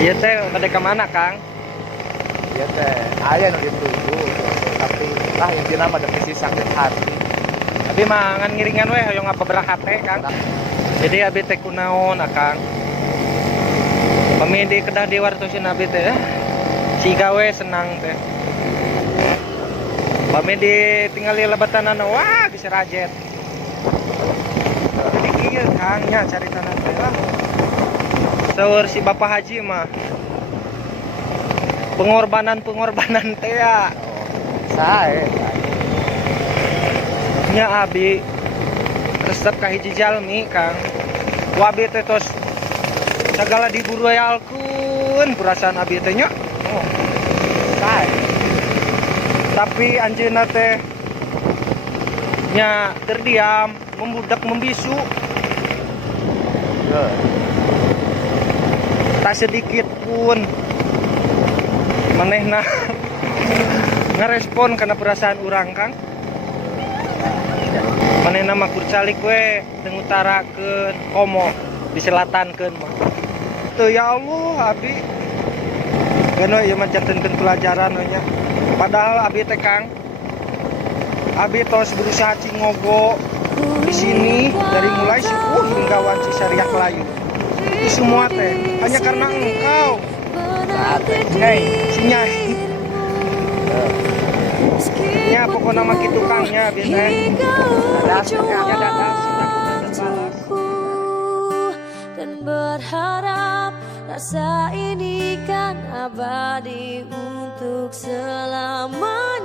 Iya teh, pada kemana Kang? Iya teh, aya nu dituju, tapi lah intina mah demi si sakit hati. Abi mah ngan ngiringan we hoyong apa berangkat teh Kang. Jadi abi teh kunaon Kang? Pami di kedah di wartosin abi teh. Si gawe senang teh. Pami di tinggal di lebatan wah bisa rajet. Jadi kieu Kang nya cari tanah teh lah. Saur si Bapak Haji mah pengorbanan teh ya. Sae. Nya abi resep ka hiji jalmi Kang. Wabi teh tos segala diburu alkun perasaan abi teh nya. Oh, Sae. tapi anjeunna teh nya terdiam, membudak membisu. Tak sedikit pun manehna ngerespon karena perasaan urang Kang. Manehna mah kurcalik we teng utarakeun komo di selatankeun mah. Tuh ya Allah abi kana ieu mah jantenkeun pelajaran we nya. Padahal abi teh Kang abi tos berusaha cingogo di sini dari mulai subuh hingga wanci syariah Melayu. Itu semua teh hanya karena engkau. Si Nyai. Ya pokoknya mah kitu Kang nya biasa. Dan berharap rasa ini kan abadi untuk selamanya.